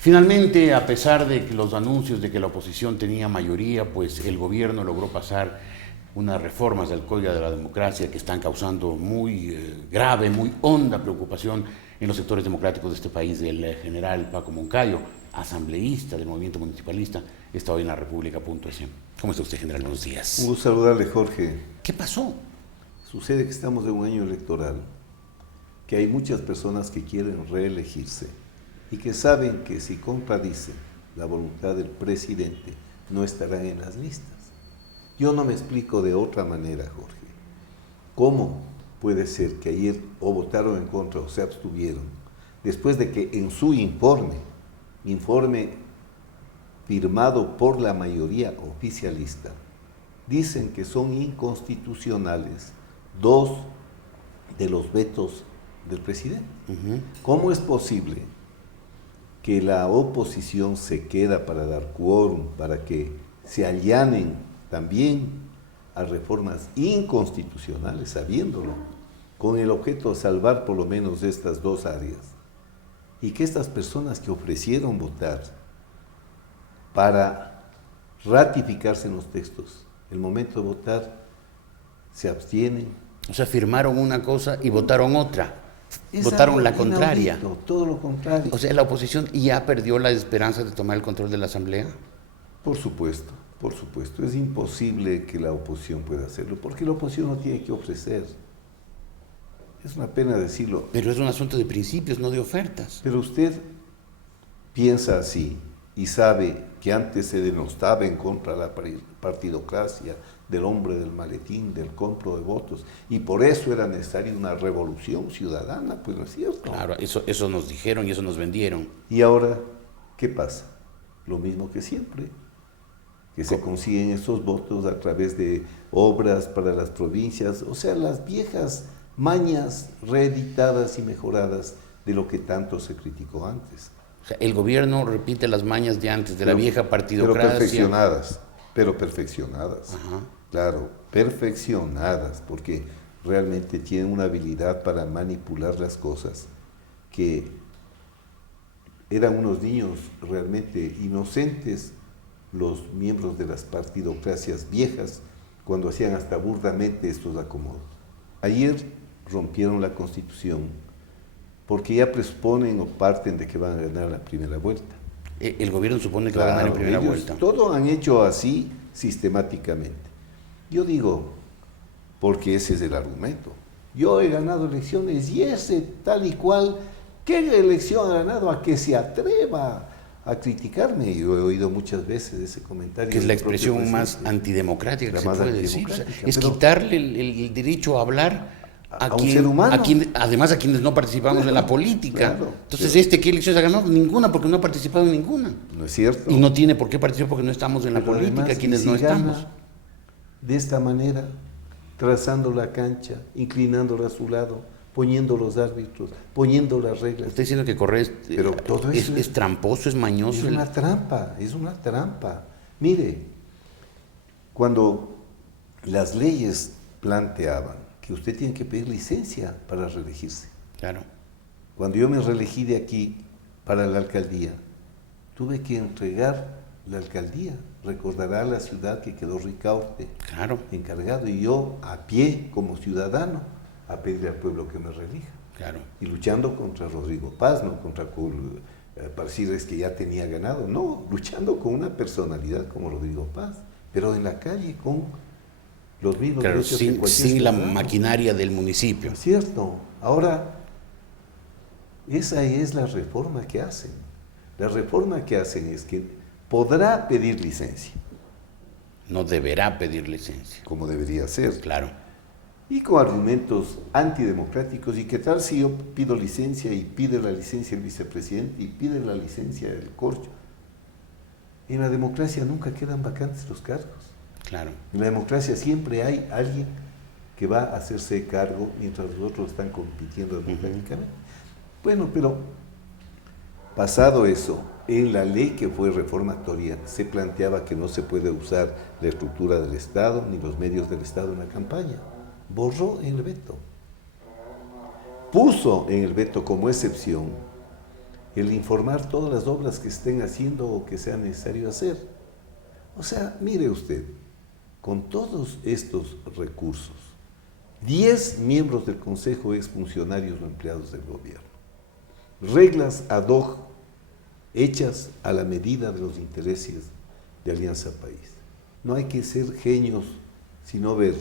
Finalmente, a pesar de que los anuncios de que la oposición tenía mayoría, pues el gobierno logró pasar unas reformas del Código de la Democracia que están causando muy grave, muy honda preocupación en los sectores democráticos de este país. El general Paco Moncayo, asambleísta del movimiento municipalista, está hoy en la República.es. ¿Cómo está usted, general? Buenos días. Un gusto saludarle, Jorge. ¿Qué pasó? Sucede que estamos en un año electoral, que hay muchas personas que quieren reelegirse y que saben que si contradicen la voluntad del presidente no estarán en las listas. Yo no me explico de otra manera, Jorge. ¿Cómo puede ser que ayer o votaron en contra o se abstuvieron, después de que en su informe firmado por la mayoría oficialista, dicen que son inconstitucionales dos de los vetos del presidente? ¿Cómo es posible que la oposición se queda para dar quórum, para que se allanen también a reformas inconstitucionales, sabiéndolo, con el objeto de salvar por lo menos estas dos áreas? Y que estas personas que ofrecieron votar para ratificarse en los textos, el momento de votar, se abstienen. O sea, firmaron una cosa y votaron otra. Votaron la contraria. Inaudito, todo lo contrario. O sea, la oposición ya perdió la esperanza de tomar el control de la Asamblea. Por supuesto. Es imposible que la oposición pueda hacerlo, porque la oposición no tiene que ofrecer. Es una pena decirlo. Pero es un asunto de principios, no de ofertas. Pero usted piensa así y sabe que antes se denostaba en contra de la partidocracia, del hombre del maletín, del compro de votos, y por eso era necesaria una revolución ciudadana, pues no es cierto. Claro, eso nos dijeron y eso nos vendieron. Y ahora, ¿qué pasa? Lo mismo que siempre, que se consiguen esos votos a través de obras para las provincias, o sea, las viejas mañas reeditadas y mejoradas de lo que tanto se criticó antes. O sea, el gobierno repite las mañas de antes, de la vieja partidocracia. Pero perfeccionadas. Ajá. Claro, perfeccionadas, porque realmente tienen una habilidad para manipular las cosas, que eran unos niños realmente inocentes los miembros de las partidocracias viejas, cuando hacían hasta burdamente estos acomodos. Ayer rompieron la Constitución porque ya presuponen o parten de que van a ganar la primera vuelta. El gobierno supone que va a ganar en primera vuelta. Todo han hecho así sistemáticamente. Yo digo, porque ese es el argumento. Yo he ganado elecciones y ese tal y cual, ¿qué elección ha ganado? A que se atreva a criticarme. Yo he oído muchas veces ese comentario. Que es la expresión más antidemocrática que se puede decir. O sea, es quitarle el derecho a hablar a un ser humano. Además a quienes no participamos en la política. Claro, entonces, ¿qué elecciones ha ganado? Ninguna, porque no ha participado en ninguna. No es cierto. Y no tiene por qué participar porque no estamos en la política, además, quienes no estamos. De esta manera, trazando la cancha, inclinándola a su lado, poniendo los árbitros, poniendo las reglas. Está diciendo que Correa pero todo eso es tramposo, es mañoso. Es una trampa. Mire, cuando las leyes planteaban que usted tiene que pedir licencia para reelegirse. Claro. Cuando yo me reelegí de aquí para la alcaldía, tuve que entregar la alcaldía. Recordará la ciudad que quedó Ricaurte, claro, encargado, y yo a pie como ciudadano a pedirle al pueblo que me reelija. Claro. Y luchando contra Rodrigo Paz, no contra Parciles, que ya tenía ganado, no, luchando con una personalidad como Rodrigo Paz, pero en la calle con los mismos derechos que cualquier sin la maquinaria del municipio. Cierto. Ahora, esa es la reforma que hacen. La reforma que hacen es que podrá pedir licencia. No deberá pedir licencia. Como debería ser. Claro. Y con argumentos antidemocráticos. ¿Y qué tal si yo pido licencia y pide la licencia el vicepresidente y pide la licencia el corcho? En la democracia nunca quedan vacantes los cargos. Claro. En la democracia siempre hay alguien que va a hacerse cargo mientras los otros están compitiendo democráticamente. Bueno, pero pasado eso, en la ley que fue reformatoria se planteaba que no se puede usar la estructura del Estado ni los medios del Estado en la campaña. Borró en el veto. Puso en el veto como excepción el informar todas las obras que estén haciendo o que sea necesario hacer. O sea, mire usted, con todos estos recursos, 10 miembros del Consejo exfuncionarios o empleados del gobierno, reglas ad hoc hechas a la medida de los intereses de Alianza País. No hay que ser genios, sino ver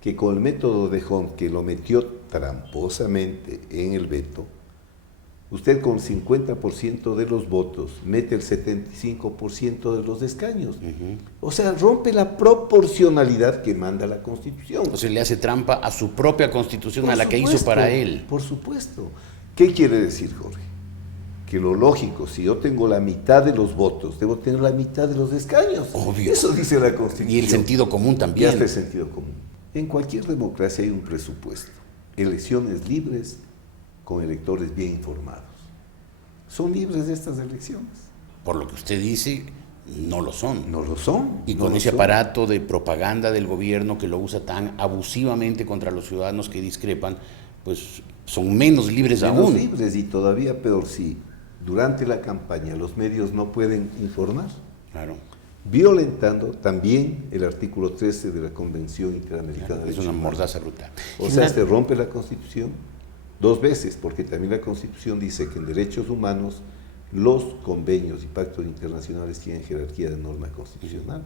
que con el método de Hunt, que lo metió tramposamente en el veto, usted con 50% de los votos mete el 75% de los escaños. O sea, rompe la proporcionalidad que manda la Constitución. O sea, le hace trampa a su propia Constitución, Por a la que supuesto, hizo para él. Por supuesto. ¿Qué quiere decir, Jorge? Que lo lógico, si yo tengo la mitad de los votos, debo tener la mitad de los escaños. Obvio. Eso dice la Constitución. Y el sentido común Y también. hasta el sentido común. En cualquier democracia hay un presupuesto. Elecciones libres con electores bien informados. ¿Son libres de estas elecciones? Por lo que usted dice, no lo son. No lo son. Y no con lo ese son. aparato de propaganda del gobierno que lo usa tan abusivamente contra los ciudadanos que discrepan, pues son menos libres Menos aún. libres, y todavía peor si durante la campaña los medios no pueden informar. Claro. Violentando también el artículo 13 de la Convención Interamericana de Es Derechos una Humanos. mordaza brutal. O sea, se rompe la Constitución 2 veces, porque también la Constitución dice que en derechos humanos los convenios y pactos internacionales tienen jerarquía de norma constitucional.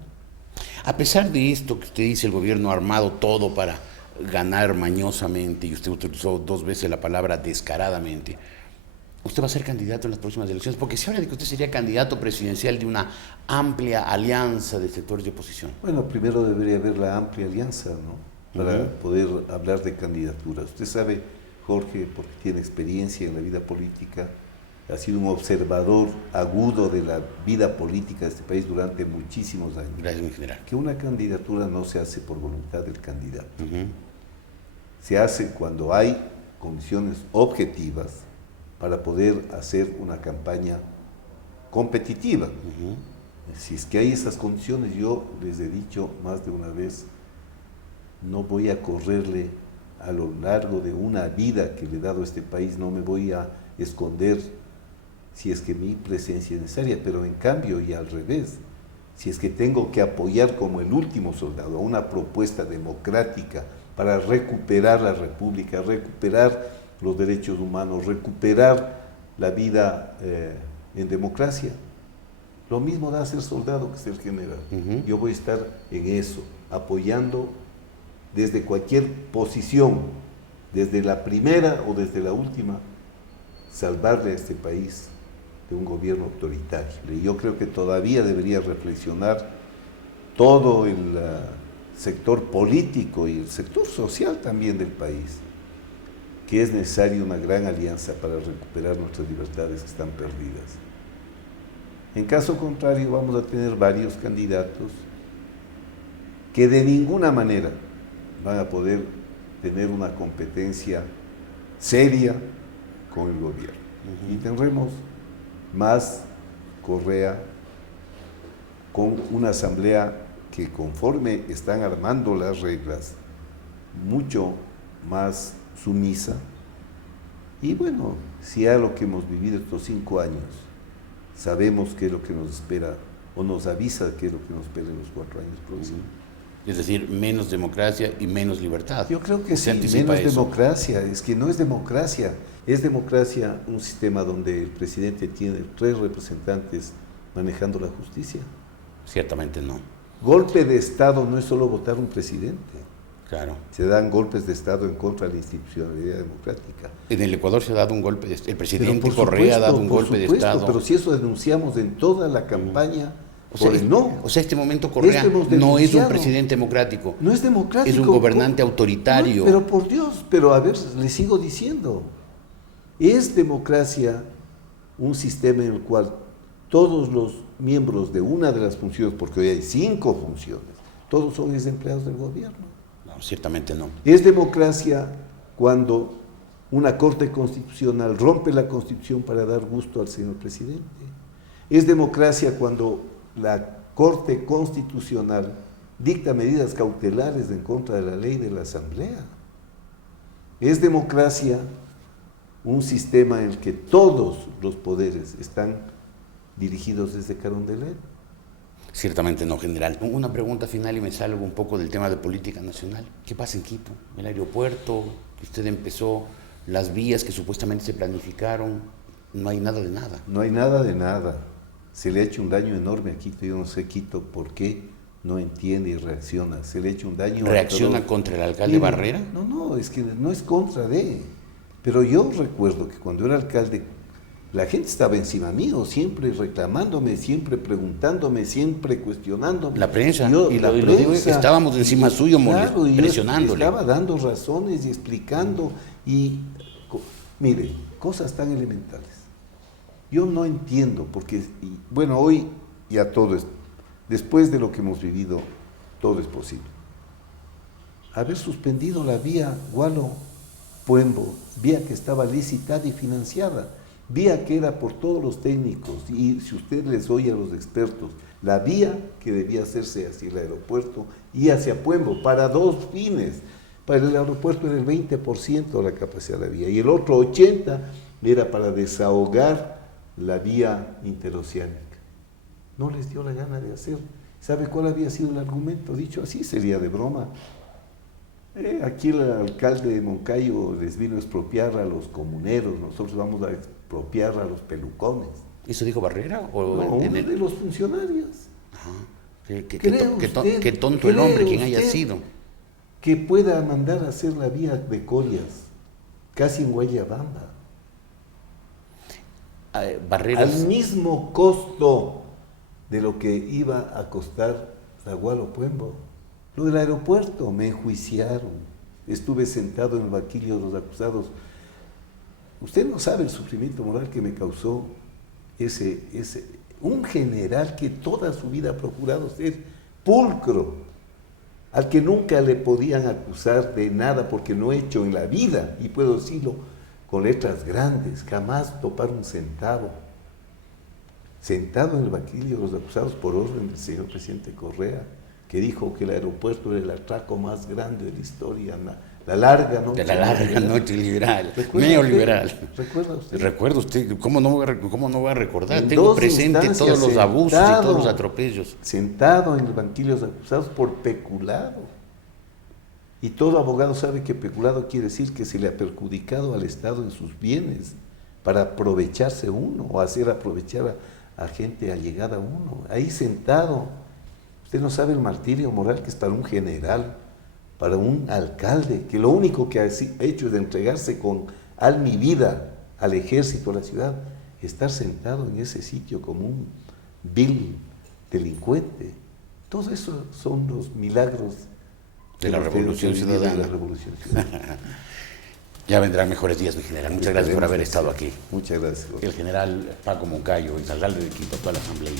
A pesar de esto que usted dice, el gobierno ha armado todo para ganar mañosamente, y usted utilizó 2 veces la palabra descaradamente, ¿usted va a ser candidato en las próximas elecciones? Porque se habla de que usted sería candidato presidencial de una amplia alianza de sectores de oposición. Bueno, primero debería haber la amplia alianza, ¿no? Para poder hablar de candidaturas. Usted sabe, Jorge, porque tiene experiencia en la vida política, ha sido un observador agudo de la vida política de este país durante muchísimos años. Gracias, mi general. Que una candidatura no se hace por voluntad del candidato. Se hace cuando hay condiciones objetivas para poder hacer una campaña competitiva. Si es que hay esas condiciones, yo les he dicho más de una vez, no voy a correrle a lo largo de una vida que le he dado a este país, no me voy a esconder si es que mi presencia es necesaria, pero en cambio y al revés, si es que tengo que apoyar como el último soldado a una propuesta democrática para recuperar la república, recuperar los derechos humanos, recuperar la vida en democracia, lo mismo da ser soldado que ser general. Yo voy a estar en eso, apoyando desde cualquier posición, desde la primera o desde la última, salvarle a este país de un gobierno autoritario. Y yo creo que todavía debería reflexionar todo el sector político y el sector social también del país, que es necesaria una gran alianza para recuperar nuestras libertades que están perdidas. En caso contrario, vamos a tener varios candidatos que de ninguna manera van a poder tener una competencia seria con el gobierno. Y tendremos más Correa con una asamblea que, conforme están armando las reglas, mucho más sumisa. Y bueno, si ya lo que hemos vivido estos 5 años, sabemos qué es lo que nos espera, o nos avisa qué es lo que nos espera en los 4 años próximos. Es decir, menos democracia y menos libertad. Yo creo que ¿Se sí, anticipa menos eso? democracia. Es que no es democracia. Es democracia un sistema donde el presidente tiene 3 representantes manejando la justicia. Ciertamente no. Golpe de Estado no es solo votar un presidente. Claro. Se dan golpes de Estado en contra de la institucionalidad democrática. En el Ecuador se ha dado un golpe, el Pero presidente por Correa ha dado supuesto, un por golpe de supuesto, Estado. Pero si eso denunciamos en toda la campaña, O sea, por el no. O sea, este momento Correa Esto hemos no es un denunciado. presidente democrático. No es democrático. Es un gobernante autoritario. No, pero por Dios, pero a ver, le sigo diciendo. ¿Es democracia un sistema en el cual todos los miembros de una de las funciones, porque hoy hay 5 funciones, todos son empleados del gobierno? No, ciertamente no. ¿Es democracia cuando una Corte Constitucional rompe la Constitución para dar gusto al señor presidente? ¿Es democracia cuando la Corte Constitucional dicta medidas cautelares en contra de la ley de la Asamblea? ¿Es democracia un sistema en el que todos los poderes están dirigidos desde Carondelet. Ciertamente no, general. Una pregunta final y me salgo un poco del tema de política nacional. ¿Qué pasa en Quito? El aeropuerto que usted empezó, las vías que supuestamente se planificaron, no hay nada de nada. No hay nada de nada. Se le ha hecho un daño enorme a Quito. Yo no sé Quito por qué no entiende y reacciona. Se le ha hecho un daño. ¿Reacciona contra el alcalde Barrera? No, es que no es contra de. Pero yo recuerdo que cuando era alcalde, la gente estaba encima mío, siempre reclamándome, siempre preguntándome, siempre cuestionándome. La prensa, Lo digo, estábamos encima suyo, claro, presionándole. Yo estaba dando razones y explicando, y mire, cosas tan elementales. Yo no entiendo, porque, bueno, hoy ya todo es, después de lo que hemos vivido, todo es posible. Haber suspendido la vía Gualo-Puembo, vía que estaba licitada y financiada, vía que era por todos los técnicos, y si usted les oye a los expertos, la vía que debía hacerse hacia el aeropuerto y hacia Puembo, para dos fines. Para el aeropuerto era el 20% de la capacidad de la vía, y el otro 80% era para desahogar la vía interoceánica. No les dio la gana de hacer. ¿Sabe cuál había sido el argumento? Dicho así, sería de broma. Aquí el alcalde de Moncayo les vino a expropiar a los comuneros, nosotros vamos a expropiar a los pelucones. ¿Eso dijo Barrera? ¿O no, uno de los funcionarios. Ajá. Qué tonto el hombre, quien haya sido. Que pueda mandar a hacer la vía de Corias, casi en Guayabamba. Barreras. Al mismo costo de lo que iba a costar la Gualo-Puembo. Lo del aeropuerto, me enjuiciaron. Estuve sentado en el banquillo de los acusados. Usted no sabe el sufrimiento moral que me causó un general que toda su vida ha procurado ser pulcro, al que nunca le podían acusar de nada porque no he hecho en la vida, y puedo decirlo con letras grandes, jamás topar un centavo. Sentado en el banquillo de los acusados por orden del señor presidente Correa, que dijo que el aeropuerto era el atraco más grande de la historia, la larga noche. De la larga noche liberal, neoliberal. ¿Recuerda usted? Recuerdo usted, ¿cómo no voy a recordar? Tengo presente todos los abusos y todos los atropellos. Sentado en el banquillo de los acusados por peculado. Y todo abogado sabe que peculado quiere decir que se le ha perjudicado al Estado en sus bienes para aprovecharse uno o hacer aprovechar a gente allegada a uno. Ahí sentado. Usted no sabe el martirio moral que es para un general, para un alcalde, que lo único que ha hecho es de entregarse con alma y vida al ejército, a la ciudad, estar sentado en ese sitio como un vil delincuente. Todo eso son los milagros de la Revolución Ciudadana. Ya vendrán mejores días, mi general. Muchas gracias por haber estado aquí. Muchas gracias. El general Paco Moncayo, el alcalde de Quito, toda la asamblea.